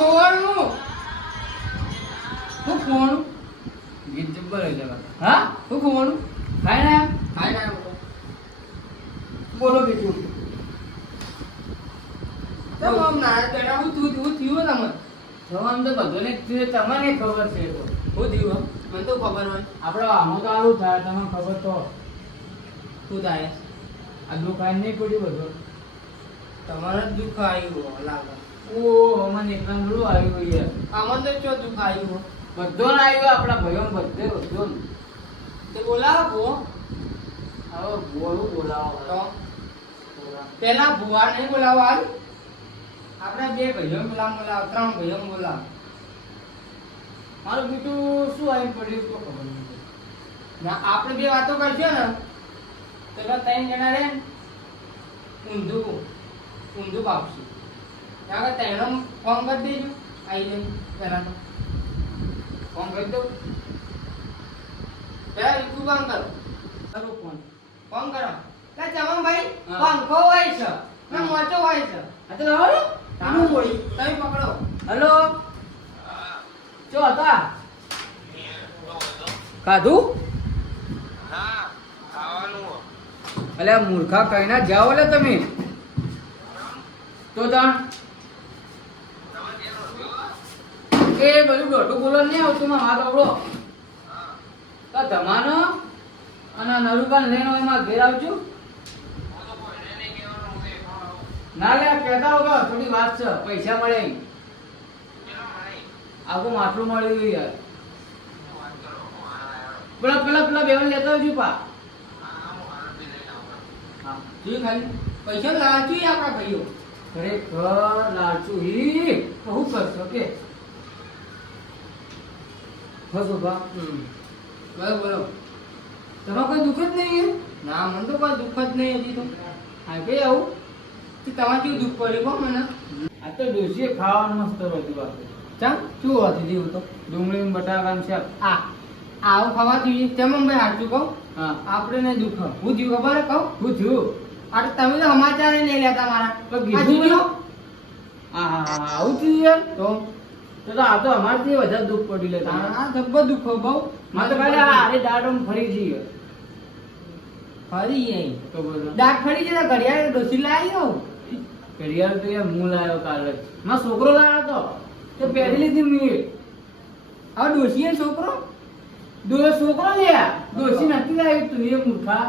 હું ખોવાનું હું ખોવાનું ગીત જબ્બર હા? હું ખોવાનું ખાય ના હાય ના બોલો બીજું. તો આમ નાના બેટા હું તું હું થયું તમને? જવાનું તો બધાને તમને ખબર છે તો. હું થયું મને તો ખબર હોય. આપણે આમાં તો આવું થાય તમને ખબર તો. શું થાય? આ દુકાન નહીં પડ્યું બધું. તમારે જ દુઃખ આવ્યું લાગે. ઓ મને એકલા થોડું આવ્યું યાર. તો ચો દુખ આવ્યું બધો ને આવ્યો આપણા ભાઈઓ બધે બધો તે બોલાવો હવે બોલું બોલાવો. તો? પેલા ભુવા નહીં બોલાવો હાલ. આપણે બે ભાઈઓ બોલાવ બોલાવ ત્રણ ભાઈઓ બોલાવ. મારું બીટું શું આવી પડ્યું તો ખબર નથી. ના આપણે બે વાતો કરશો ને. તો ત્રણ જણા રે ઊંધું ઊંધું કાપશું ત્યાં તેનો ફોન કરી દેજો. આવી જાય પેલા તો. ફોન કરી દઉં. પેલા વિકુ ફોન કરો. કરું ફોન ફોન કરો. કે ચમનભાઈ હા. પંખો હોય છે. ને મોચો હોય છે. આ તો તાનું હોય. તમે પકડો. હલો. ચો હતા. ખાધું અલે મૂર્ખા કઈ ના જાઓ લે તમે. તો તાણ એ બધું દોઢું બોલો નહીં આવતું માં હાથ આવડો. તો ધમાનો અને નરુકાન લઈને એમાં ઘેર આવજો ના લે કહેતા હોગા થોડી વાત છે, પૈસા મળે આખું માટલું મળ્યું યાર. પેલા પેલા પેલા બેવન લેતા આવજો પા. જોયું ખાલી પૈસા લાચું આપણા ભાઈઓ. ખરેખર લાચું હી બહુ કરશો, કે? હસો બા બોલો બોલો તમારે કોઈ દુઃખ જ નહીં ના મને તો કોઈ દુઃખ જ નહીં હજી તો. હા ભાઈ આવું. કે તમારે કેવું દુઃખ પડ્યું કહો મને? આ તો ડોસીએ ખાવાનું મસ્ત બધું આપે ચમ શું હોતી જેવું તો? ડુંગળી ને બટાકાનું શાક. આ આવું ખાવા જોઈએ. ચમનભાઈ હાચું કહું? હા. આપણે નહીં દુઃખ. હું જીવ ખબર હે કહું? હું થયું? આ તો તમે તો સમાચાર નહીં લેતા મારા. તો કીધું હા હા હા આવું થયું યાર. તો? તો તો આ તો અમારથી વધારે દુઃખ પડી લેતા આ જબ્બર દુખો બહુ. મારે આ આરે દાડમ ફરી જઈએ. ફરી અહીં તો બોલો દાંત ફરી જતા ઘડિયાળ ડોસી લાવી ઘડિયાળ તો યાર હું લાવ્યો કાલે. મારો છોકરો લાવ્યો તો. તો પહેરી લીધી મેં આ ડોસી એ છોકરો? દો છોકરો લે. દોશી નથી લાવી તું એ મૂર્ખા.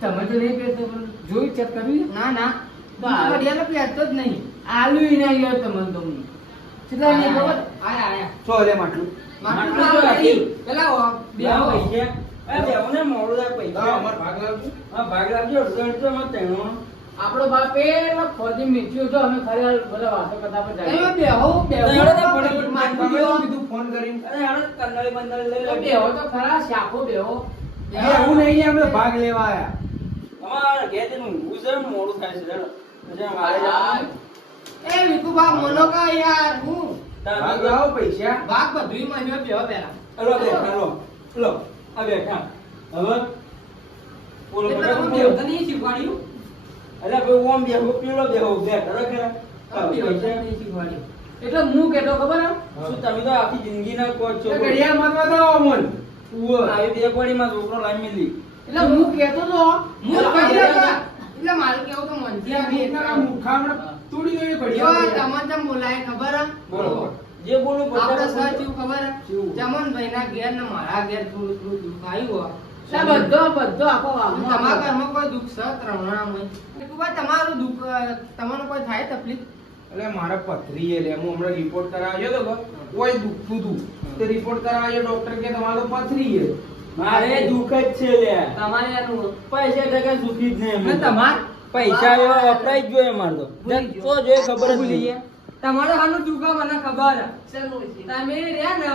તમે તો નહીં પહેરતો જોઈ ચેક કર્યું ના ના. ઘડિયાળ પહેરતો જ નહીં. આલુ ય ના યાર તમને તો હું. કેટલા નહીં ખબર આયા આયા સો લે માટલું માટલું માટલું લાવો પેલા બે પૈસા. એ બેહોને મોડું પૈસા. લાવો, અમારે ભાગ લાવજો. હા, ભાગ લાવજો, અડધો અડધો માં ત્રણો. આપણો બાપ એટલો ખોદી મીઠ્યો તો અમે ખરે બધા વાતો કરતા પર જાય બેહો બેહો તો તો કીધું ફોન કરીને. અરે હેડો કંડાળી બંડાળી લઈ બેહો તો ખરા શાખો બેહો. એવું નહીં ને અમે ભાગ લેવા આયા. અમારે ઘેર મોડું થાય છે હેડો. પછી અમારે એ ભાગ મોનો કા યાર હું? ભાગ લાવો પૈસા. ભાગ બધુંયમાં જો બેહો પેલા હેલો બેઠા લો લો આ બેઠા. હવે? બોલો એટલે તમે બોલો. બેહો તો નહીં શીખવાડ્યું? અલ્યા ભાઈ ઓમ બેહો પેલો બેહો બે નહીં શીખવાડ્યું. એટલે હું કેતો ખબર શું તમે તો આખી જિંદગીના કોચ છો? ઘડિયાળ મારવા દો અમોન. આવી બે કોડીમાં છોકરો લાવી મેલી એટલે હું કેતો તો હું એટલે એટલે મારું કેવું તો મનથી આવી જો તમન તમ બોલાય ખબર હે? બોલો જે બોલું આપણે બધા સર કેવું ખબર હે? ભાઈ ના ઘેર ને મારા ઘેર થોડું થોડું દુઃખ આવ્યું હે. બધો બધો આપો તમારા ઘરમાં કોઈ દુઃખ છે? ત્રવણામાં? વિકુભા, તમારું દુઃખ તમને કોઈ થાય તકલીફ? એટલે મારે પથરી એ લે. હું હમણાં રિપોર્ટ કરાવ્યો તો કોઈ દુખતું થતું. તે રિપોર્ટ કરાવ્યો ડોક્ટર કે તમારું પથરી છે મારે દુઃખ જ છે લે. તમારે એનું પૈસા ટકા સુખી જ નહીં. તમાર પૈસા એવા વપરાય જ જોઈએ મારે તો. જોઈએ ખબર જ નહીં તમારે હાનું દુઃખ મને ખબર. તમે રહ્યા ને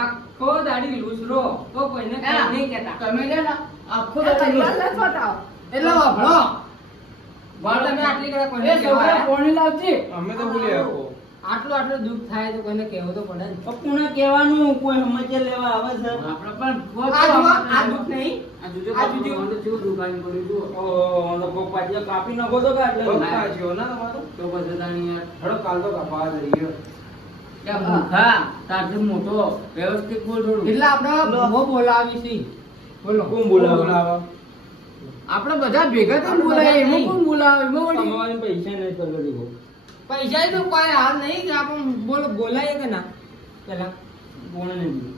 આખો દાડી લૂસરો. તો કોઈને નહીં કહેતા. તમે રહ્યા ને આખો દાડો એટલે વાપરો. વાળ તમે આટલી કડા કોઈને કહેવાય? પોણી લાવજે અમે તો ભૂલી આપો આટલું આટલું દુઃખ થાય તો કોઈને કહેવું તો પડે ને કોને કહેવાનું? કોઈ સમજે લેવા આવે છે? આપણે પણ આ જુઓ, આ દુઃખ નહીં. આ જુજો આ જુજો મને દુકાન કોક પાછી કાપી નાખો તો કે એટલે જેવો ના તમારો તો? પછી તાણી યાર. હળો કાલ તો કાપવા જઈએ ત્યાં મૂર્ખા, તારથી મોટો વ્યવસ્થિત બોલ થોડું. એટલે આપણે બહુ બોલાવી છે. બોલો. કોણ બોલાવે? બોલાવો આપણે બધા ભેગા થઈને બોલાય એમાં કોણ બોલાવે? એમાં વળી? કમાવાની પૈસા નહીં કરવા દીધો પૈસા તો કોઈ હાલ નહીં કે આપણ બોલ બોલાય કે ના? પેલા કોણે નહીં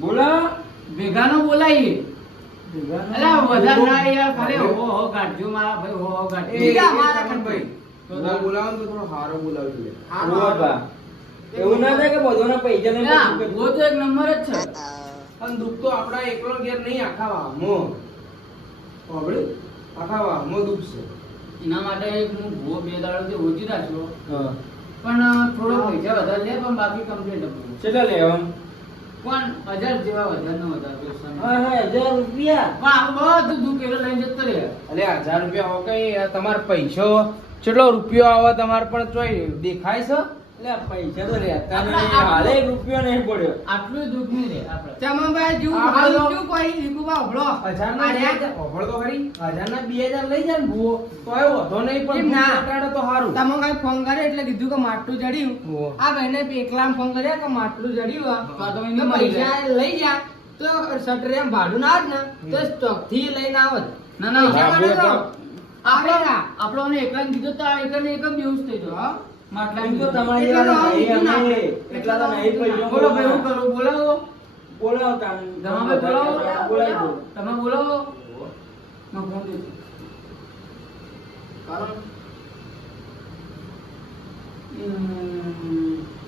બોલો ભેગાનો બોલાઈએ. અલા બધા ના યાર ખાલી હો હો કાઢજો મારા ભાઈ હો હો કાઢજો. એ બીજા અમારા ભાઈ તો બોલાવો તો થોડો હારો બોલાવજો એવું ના થાય કે બધાના પૈસા લઈને ના, બધું વો તો એક નંબર જ છે. પણ દુઃખ તો આપડા એકલો ઘેર નહીં આખા હોભળી? આખા વાહમો દુઃખ છે. એના માટે હું ભો બે દાડોથી ઓછી રાખ્યો પણ થોડો પૈસા વધારે લે પણ બાકી કમ્પ્લીટ આપું કેટલા લેવાનું પણ હજાર જેવા વધારે ન વધારે પૈસા હા હા હજાર રૂપિયા. પણ આ બધું એટલે લઈને જતો રહે. અરે હજાર રૂપિયા હો કઈ તમારો પૈસો કેટલો રૂપિયો આવે તમારે પણ ચોઈ દેખાય છે? પૈસા તો રહેતા નહીં. હાલે રૂપિયો નહીં પડ્યો. આટલું દુઃખ નહીં રે આપણે. ચમનભાઈ જુ હાલ. બધો- કોઈ લીકુબા ઉભળો. હજાર ના બે તો ખરી? હજાર ના બે હજાર લઈ જાય ને ભૂવો. તોય વાંધો નહીં પણ ના. દૂધ તો સારું તમે કઈ ફોન કર્યો એટલે કીધું કે માટલું જડ્યું. આ ભાઈને એકલા ફોન કર્યા કે માટલું જડ્યું તો પૈસા લઈ જા તો શટર એમ ભાડું ના આવે ને. તો સ્ટોકથી લઈને આવત ના ના ના આપણને એકલા કીધું તો એકલા એક જ બેઉસ થઈ જતો હા?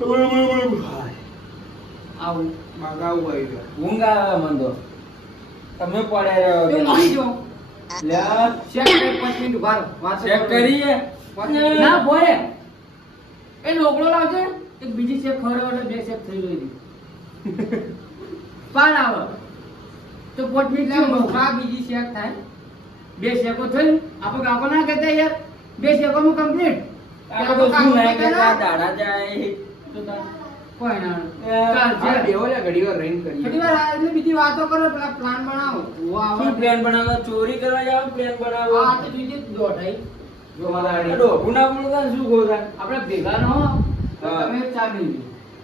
બોલો ઊંઘ આવે મને તો. તમે લ્યા, ચેક કરી ના ભોય એ લોકડો લાવજે. એક બીજી શેપ ખવડાવો એટલે બે શેપ થઈ ગઈ પાર આવે. તો પોટ મિનિટ બીજી ચેક થાય. બે શેકો થઈ આપણે કાકો ના કહેતા યાર. બે શેકોમાં કમ્પ્લીટ આ તો શું ના કે આ દાડા જાય. કોઈ ના આ ચાલ, આ જે. બેહો લે ઘડી વાર રહીને કરીએ. ઘણી વાર એટલે બીજી વાતો કરો પેલા પ્લાન બનાવો. પ્લાન બનાવો? ચોરી કરવા જાવ પ્લાન બનાવો? આ તો બીજી દોઢાઈ. જો મારા આડી. ડોકું ના બોલતા ને શું ગોતા આપણે ભેગા ન હો હા. તમે ચા પી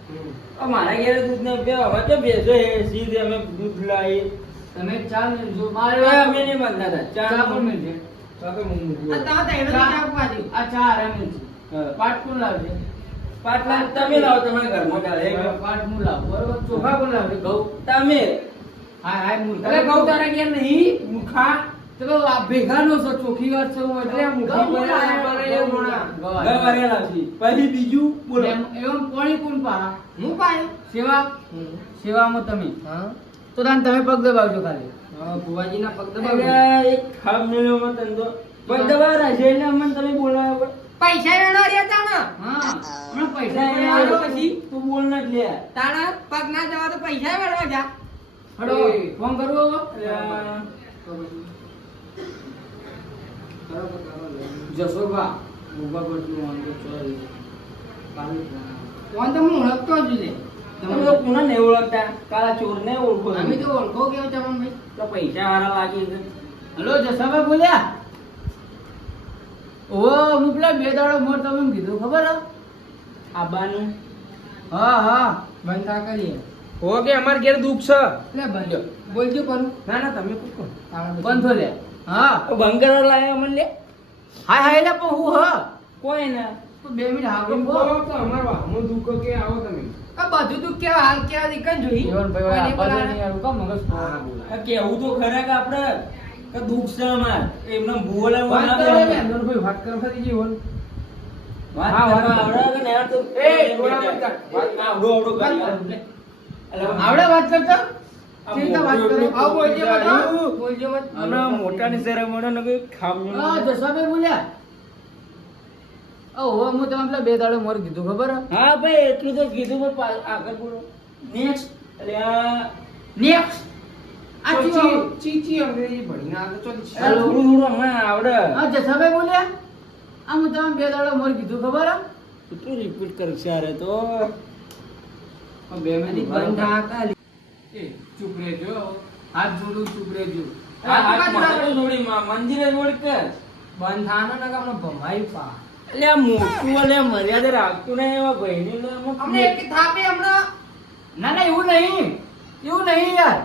હમ. અમારા દૂધ ને બે હવે તો ભેંસો હે સીધે અમે દૂધ લાવીએ તમે ચા મેળજો મારે અમે નહીં બાંધતા ચા ચા પણ મેળજે ચા તો હું મૂકું. આ તો એને ચા. ચા પાડી આ ચા આરામ છે. પાટ કોણ લાવજે પાટલા તમે લાવો તમારા ઘરમાં ચાલે પાટ હું લાવું. બરોબર? ચોખા કોણ લાવજે ઘઉં. તમે. હા હા મૂર્ખ. અરે તારા ઘેર નહીં. મૂર્ખા? તો કહું આ ભેગાનો છે ચોખ્ખી વાત છે હું અરે આ મુઠ્ઠી ઘઉં ભરે આ લાવ્યા, ભરે એ મોણા. ગવારેલા છે પછી બીજું બોલો. એમ એમ કોણી કોણ પા હું પાયો સેવા? સેવામાં તમે? હા. તો તાન તમે પગ દબાવજો ખાલી. હા બુવાજીના પગ દબાવજો. દબાવો એક ખામ મેળવવામાં ધંધો પગ દવા રહેશે એટલે અમને તમે બોલાવો પૈસા વેણો રહેતા ને હા હમણાં પૈસા એટલે આલો પછી. તું બોલ ના લે તારા પગ ના જવા તો પૈસા વેણવા જા. હડો. ફોન કરવો હવે? જશોબા ઊભા પડતું વાંધો ચોરી કાલે ફોન આવ્યો. ફોન તો હું ઓળખતો જ ને તમે તો કોને નહીં ઓળખતા? કાલા ચોર ને ઓળખો અમે તો ઓળખો કેવો ચમનભાઈ તો પૈસા વાળા લાગી છે. હલો જસાભાઈ બોલ્યા? ઓ હું પેલા બે દાડો મોર તમે કીધું ખબર? આબાનું. હા હા. બંધ થા કરીએ. હો કે અમાર ઘેર દુઃખ છે. લે બંધ. બોલજો કરું ના ના તમે પૂછો બંધો લે. હા. તો બંગર લાવ્યો મને લે. હાય હાય લે પણ હું હા. કોઈ ના તો બે મિનિટ હા તો બોલ તો અમાર વાહમાં દુઃખ કે આવો તમે. આ બધું દુખ કે હાલ કેવા દીકન જોઈ? જીવનભાઈ ભાઈ આપા બોલાવે? નહીં યાર કામ મગજ હા, બોલો. કેવું તો ખરા કે આપણે? કે દુખ છે અમાર. એમને ભૂલે વાત કરો ને, અંદરભાઈ, વાત કરો ખરી જીવન. વાત હા, કરવા કરો. આવડે કે નહીં આવડતું? એ, થોડા વાત કર. વાત આવડો આવડો કરી આવડે વાત કરતો? મોટાની હા બોલ્યા. હું તમે પેલા બે દાડે મોર કીધું ખબર? હા ભાઈ એટલું તો કીધું પણ આગળ બોલો. નેક્સ્ટ એટલે આ નેક્સ્ટ આ તો ચીવો. ચી- ચી ચી અંગ્રેજી ભણીને આવે ચોથી થોડું થોડું હમણાં આવડે. આ જસાભાઈ બોલ્યા. આ હું તમે બે દાડો મોર કીધું ખબર? હે? કેટલું રિપીટ કરશે અરે તો. બે મિનિટ બંધ ના. એ ચૂપ રહેજો. હાથ જોડું ચૂપ રહેજો. મંદિરે જોડ કે? બંધ થાનો ને કામ ભમાઈ પા. એટલે આ મોટું એટલે મર્યાદા રાખતું નહીં એવા ભાઈની લે અમને એક થાપે હમણાં. ના ના એવું નહીં. એવું નહીં યાર.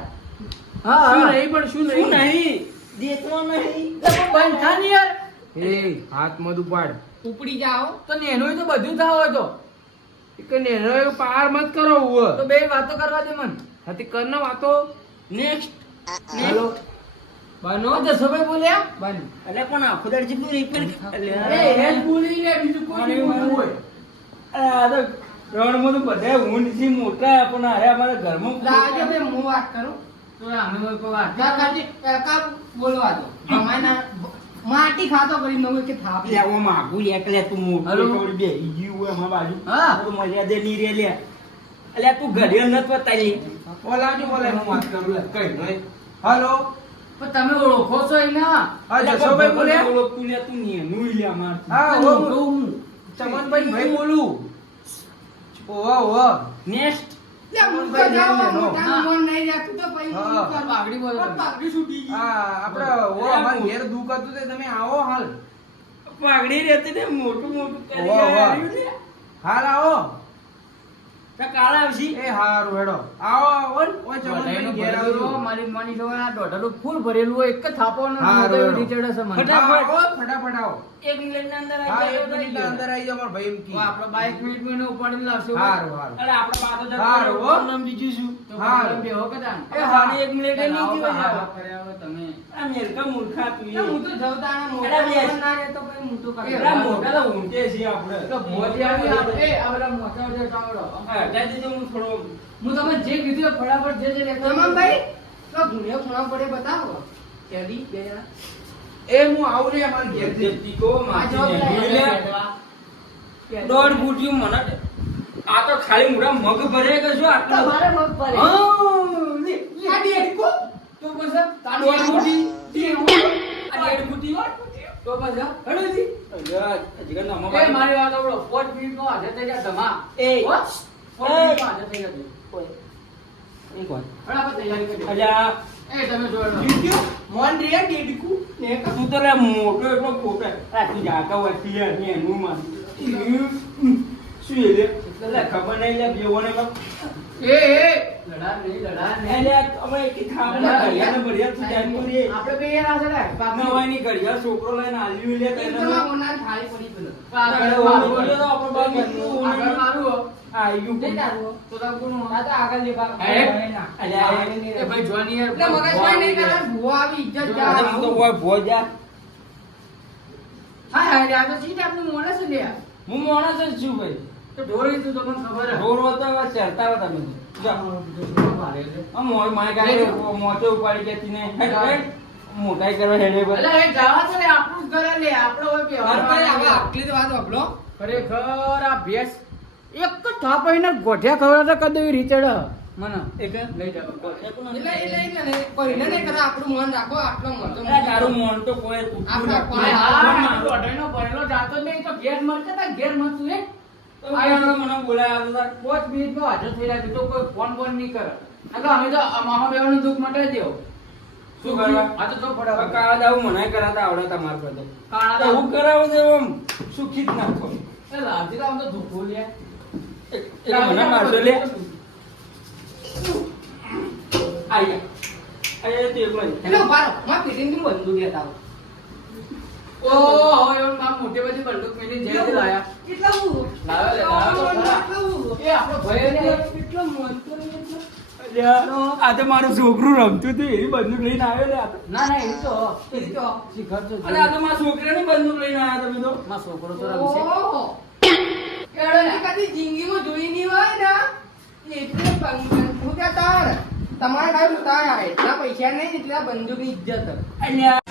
હા શું નહીં પણ શું નહીં? નહીં? દેખવા નહીં. બંધ થા ને યાર. એ હાથ મધ ઉપાડ. ઉપડી જાઓ. તો નેનો તો બધું થાવ હોય તો. કે નેનો પાર મત કરો તો બે વાતો કરવા દે મન. હતી કર ના વાતો નેક્સ્ટ હેલો બનો ઓ સબે બોલ્યા બંધ એટલે પણ આખો દાડ જેટલું પર અરે એ બોલી લે બીજું કોઈ નહીં હોય આ તો રણમાં તો બધા ઊંડથી મોટા પણ અરે અમારા ઘરમાં લાગે બે હું વાત કરું? તો અમે કોઈ વાત જા કાજી કા બોલવા દો? ભમાઈ માટી ખાતો કરી નવું કે થાપ લે ઓ માગું લે કે લે તું મોટો હલો? થોડી બે ગયું હોય અમારા બાજુ. હા. તો મર્યાદા નહીં રે લે. એટલે તું ઘડિયાળ નત બતાવી બોલાવજો બોલે હું વાત કરું લે કઈ નહીં. હાલો. પણ તમે ઓળખો છો એના? હા જસોભાઈ બોલે. ઓળખતું ને તું નેનું લે માર હા હું હું ચમનભાઈ ભાઈ. બોલું. ઓવા ઓવા નેક્સ્ટ તમે. આવો હાલ. પાઘડી રહેતી ને મોટું મોટું ને. હાલ આવો. તો કાલે આવશી એ હારું હેડો. આવો આવો ઓય બધાયનું ઘેર આવજો. મારી માની જોડે આ દોઢાનું ફૂલ ભરેલું હોય એક જ થાપો ને હા, મોટો નીચેડે છે મને. ફટાફટ. આવો, ફટાફટ આવો. એક મિનિટની અંદર આવી એક જાય અંદર આવી મારા ભાઈ એમ કી આપણો બાઈક મિનિટમાં ઉપાડીને લાવશે હારું હારું. અરે આપણે પાછો જતો હારું, હો. નામ બીજું શું તો હા. બેહો કે એ હારી એક મિનિટ એ તમે હું તમે જે કીધું એ ફટાફટ જે જે આવો. તો ગુણ્યો ખૂણા પડે બતાવો. કેદી બે એ હું આવું રે અમારા ઘેર જે ટીકો માથે ફૂટ્યું મને આ તો ખાલી મોટા મગ ભરે કે શું આટલા? તમારે મગ ભરે. હા, લે, લે. આ ડેડકો તો બસ તારું દોઢ ફૂટી આ દેઢ ફૂટી તો. અલ્યા, હજી કાંઈ નામાં એ. મારી વાત સાંભળો. પાંચ મિનિટનો આજે થઈ જા ધમા. એ. હો? પાંચ આજે હાજર જા કોઈ એક વાર. ફટાફટ તૈયારી કરજો. અલ્યા, એ તમે જોડો. ડેડકો મોન રે ડેડકો ને કા તું તો લે મોટો એટલો ખોટો. આ તું જાકા ને એનું માં. શું એ લે? ખબર નહીં લે, બેઓને એ એ લડા નહીં લડા નહીં. અમે તું જાય આપણે બે યાર છે ને નવાઈની ઘડિયાળ છોકરો લઈને આલ્યું લે, તો ઓના થાળી પડી પેલો આગળ ઓલું તો આપણે બાર કેટલું આગળ મારું આયુ તે તારું તો તાર આ તો આગળ લે બા અલ્યા, એ ભાઈ જોવાની યાર એટલે મગજમાં નહીં કરે ભૂવા આવી ઇજ્જત જા હું તો કોઈ ભોજા હા હા આ તો સીટ આપણું મોણે છે લે હું મોણસ જ છું ભાઈ. તો તું તમને ખબર હે. ઢોર હોતા ચરતા હોય તમે તો. જાઓ. મારે છે. આ મોય માય કાંઈ મોટો ઉપાડી જતી ને હેડ, હેડ. મોટાઈ કરવા હેડે પર. એ જવા છે ને આપણું જ ઘરે લે આપણો હોય બે હવે હવે આટલી વાત વાપરો. ખરેખર આ ભેંસ એક જ થાપ એને ગોઠિયા ખવડાવતા કદી રીચડ મને. એક? લઈ જાવ એટલે એટલે એટલે કોઈને નહીં કરે આપણું મન રાખો આટલો મોટો અરે તારું મન તો કોઈ આપણો કોઈ હા, હા, ભરેલો જાતો જ નહીં તો ઘેર મરતા તા, ઘેર મરતું હે. તો મને બોલાયા હતા. પાંચ મિનિટમાં હાજર થઈ જાય તો કોઈ ફોન બોન નહીં કરે આ અમે તો મામા બેવાનું દુઃખ મટાઈ દેવો શું કરવા? આ તો કાળા દાવું મનાઈ કરાતા આવડે તમારા પર તો. કાળા દાવ. હું કરાવું છે એમ સુખી જ નાખો એ લાવતી આમ તો ધોકો લે. એક- એક મને મારજો લે આયા આયા તો એકલો. એટલે રહો માં પીટીની બંદૂક લેતા આવો. ઓહો, એમ આમ મોટી બધી બંદૂક મેલી જેલ લાયા. કેટલા હું? લાવો લે, લાવો તો ખરા. કેટલા હું? એ આપણો ભય લે. કેટલો મોટો ને એટલો. અલ્યા, આ તો મારું છોકરું રમતું હતું એ બંદૂક લઈને આવ્યો લે ના ના એ તો એ તો. શિખર તો અરે આ તો મારા છોકરાની બંદૂક લઈને આવ્યા તમે તો મારો છોકરો તો રમશે કદી જિંદગીમાં જોઈ નહીં હોય ને એટલે બંદૂક તાર તમારે કાંઈ ઉતાર એટલા પૈસા નહીં એટલા બંદૂકની ઇજ્જત અલ્યા